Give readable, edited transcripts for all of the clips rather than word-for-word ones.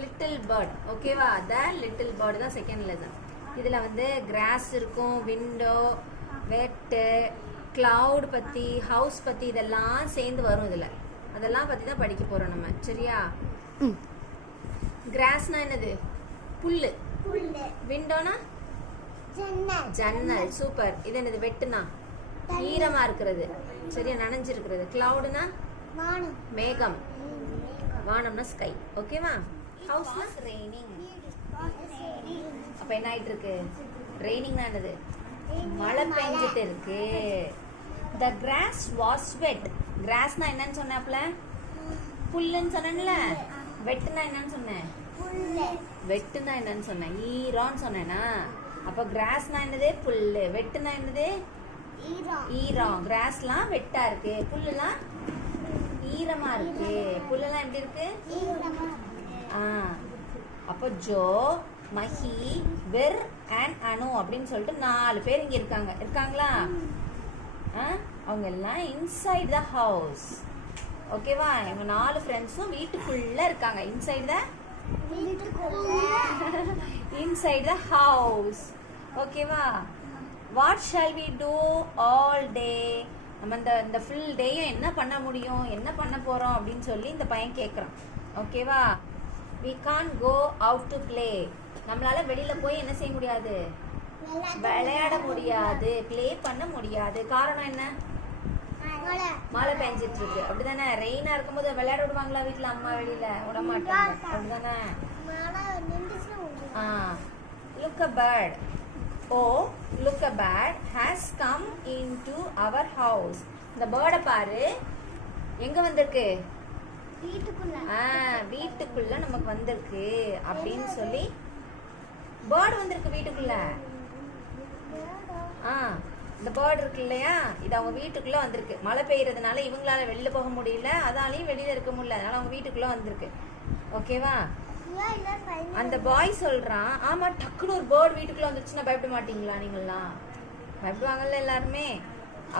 Little bird. ஓகேவா? The little bird தான் second lesson. இதில் வந்து கிராஸ் இருக்கும், விண்டோ, வெட்டு, கிளவுட் பற்றி, ஹவுஸ் பற்றி இதெல்லாம் சேர்ந்து வரும். இதில் அதெல்லாம் பற்றி தான் படிக்க போகிறோம் நம்ம. சரியா? கிராஸ்னா என்னது? புல்லு. விண்டோனா ஜன்னல். சூப்பர். இது என்னது? வெட்டுனா ஈரமா இருக்கிறது. சரியா? நனைஞ்சிருக்கிறது. கிளவுடுனா மேகம். வானம்னா ஸ்கை. ஓகேவா? ஹவுஸ்னா ரெய்னிங். அப்ப என்ன ஆயிட்டு இருக்கு? ரெய்னிங்னா என்னது? மழை பெஞ்சிட்டு இருக்கு. The grass was wet. கிராஸ்னா என்னன்னு சொன்னாப்ல? புல்லுன்னு சொன்னேன்ல. வெட்டுனா என்னன்னு சொன்னேன்? வெட்டுனா என்னன்னு சொன்னேன்? ஈரம்னு சொன்னேனா? அப்ப கிராஸ்னா என்னது? புல்லு. வெட்டுனா என்னது? ஈரம். கிராஸ்லாம் வெட்டா இருக்கு, புல்லுலாம் ஈரமா இருக்கு. புல்லுலாம் எப்படி இருக்கு? அப்போ ஜோ, மஹி, விர் அண்ட் அனு அப்படின்னு சொல்லிட்டு 4 பேர் இங்க இருக்காங்களா? அவங்க எல்லாம் இன்சைட் த ஹவுஸ். ஓகேவா? இவங்க 4 ஃப்ரெண்ட்ஸும் வீட்டுக்குள்ள இருக்காங்க. Inside the house. ஓகேவா? What shall we do all day? நம்ம இந்த ஃபுல் டேயும் என்ன பண்ண முடியும், என்ன பண்ண போறோம் அப்படின்னு சொல்லி இந்த பையன் கேட்குறான். ஓகேவா? we can't go out to play. நம்மளால வெளியில போய் என்ன செய்ய முடியாது? விளையாட முடியாது, ப்ளே பண்ண முடியாது. காரணம் என்ன? மழை பெஞ்சிட்டு இருக்கு. அப்படிதானே? ரெயினா இருக்கும்போது விளையாட விடுவாங்களா வீட்டுல? அம்மா வெளியில விட மாட்டாங்க. அப்படிதானே? look a bird. Oh, look a bird has come into our house. இந்த பேர்டை பாரு, எங்க வந்திருக்கு? வீட்டுக்குள்ள நமக்கு வந்திருக்கு அப்படின்னு சொல்லி பேர்டு வந்திருக்கு வீட்டுக்குள்ள. இந்த பேர்டு இருக்கு இல்லையா, இது அவங்க வீட்டுக்குள்ள வந்திருக்கு. மழை பெய்யறதுனால இவங்களால வெளியில போக முடியல, அதாலையும் வெளியில இருக்க முடியல, அதனால அவங்க வீட்டுக்குள்ள வந்திருக்கு. ஓகேவா? அந்த பாய் சொல்றான், ஆமா டக்குன்னு ஒரு பேர்டு வீட்டுக்குள்ள வந்துருச்சுன்னா பயப்பட மாட்டீங்களா? நீங்களாம் பயப்படுவாங்கல்ல எல்லாருமே.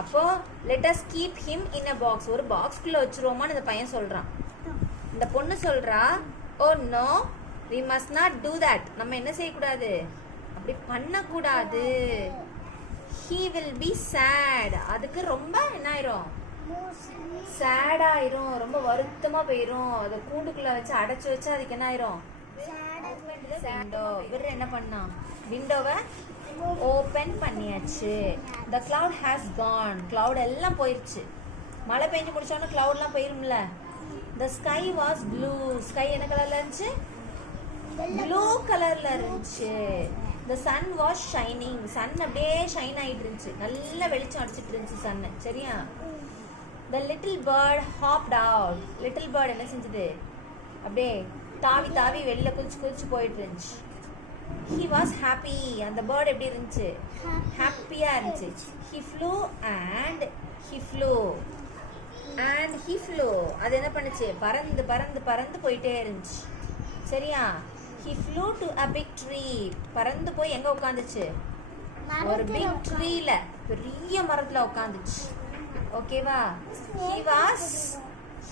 அப்போ let us keep him in a box. ஒரு பாக்ஸ்குள்ள வச்சிருவோமான்னு இந்த பையன் சொல்றான். இந்த பொண்ணு சொல்றா, oh no, we must not do that. நம்ம என்ன செய்யக்கூடாது? அப்படி பண்ணக்கூடாது. he will be sad. அதுக்கு ரொம்ப என்ன ஆயிரும்? சேட் ஆயிரும், ரொம்ப வருத்தமா போயிரும். அதை கூண்டுக்குள்ள வச்சு அடைச்சு வச்சு அதுக்கு என்ன ஆயிரும்? விர் என்ன பண்ணா? விண்டோவை ஓபன் பண்ணியாச்சு. the cloud has gone. cloud எல்லாம் போயிருச்சு. மழை பெஞ்சு முடிச்சோன்னு cloudலாம் போயிரும்ல. the sky was blue. sky என்ன கலர்ல இருந்துச்சு? ப்ளூ கலர்ல இருந்துச்சு. the sun was shining. sun அப்படியே ஷைன் ஆயிட்டு இருந்துச்சு, நல்ல வெளிச்சம் அடிச்சிட்டு இருந்துச்சு சன். சரியா? the little bird hopped out. little bird என்ன செஞ்சது? அப்படியே தாவி தாவி வெளியில குதிச்சு போயிட்டு இருந்துச்சு. he was happy. அந்த பேர்ட் எப்படி இருந்துச்சு? ஹாப்பியா இருந்துச்சு. he flew and he flew. அது என்ன பண்ணுச்சு? பறந்து பறந்து பறந்து போயிட்டே இருந்துச்சு. சரியா? he flew to a big tree. பறந்து போய் எங்க உட்காந்துச்சு? ஒரு பிக் ட்ரீல, பெரிய மரத்துல உட்காந்துச்சு. ஓகேவா?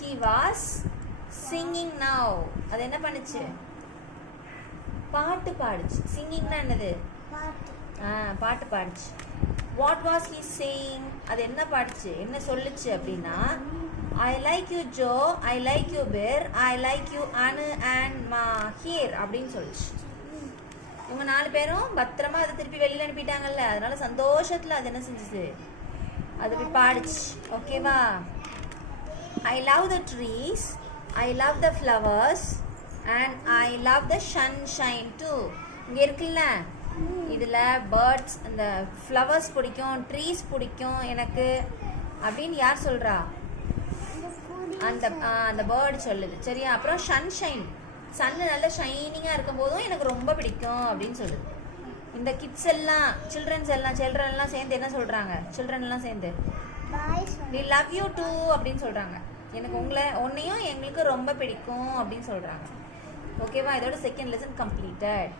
he was singing now. அது என்ன பண்ணுச்சு? பாட்டு பாடுச்சு. சிங்கிங்னா என்னது? பாட்டு பாடுச்சு. what was he saying? அது என்ன பாடுச்சு? என்ன சொல்லுச்சு அப்படின்னா, I like you Joe, I like you Bear, I like you Anu and Mahir அப்படின்னு சொல்லுச்சு. இவங்க 4 பேரும் பத்திரமா அதை திருப்பி வெளியில அனுப்பிட்டாங்கல்ல, அதனால சந்தோஷத்துல அது என்ன செஞ்சுச்சு? அது போய் பாடுச்சு. ஓகேவா? I love the trees, I love the flowers and I love the sunshine too. இங்க இருக்குல்ல, இதுல பேர்ட்ஸ், அந்த ஃப்ளவர்ஸ் பிடிக்கும், ட்ரீஸ் பிடிக்கும் எனக்கு அப்படின்னு யார் சொல்றா? அந்த பேர்டு சொல்லுது. சரியா? அப்புறம் சன்ஷைன், சன் நல்ல ஷைனிங்கா இருக்கும் போதும் எனக்கு ரொம்ப பிடிக்கும் அப்படின்னு சொல்லுது. இந்த கிட்ஸ் எல்லாம், சில்ட்ரன் எல்லாம் சேர்ந்து என்ன சொல்றாங்க? சில்ட்ரன் எல்லாம் சேர்ந்து we love you too அப்படின்னு சொல்றாங்க. எனக்கு உன்னையும் எங்களுக்கு ரொம்ப பிடிக்கும் அப்படின்னு சொல்றாங்க. ஓகேவா? இதோட செகண்ட் லெசன் கம்ப்ளீட்டட்.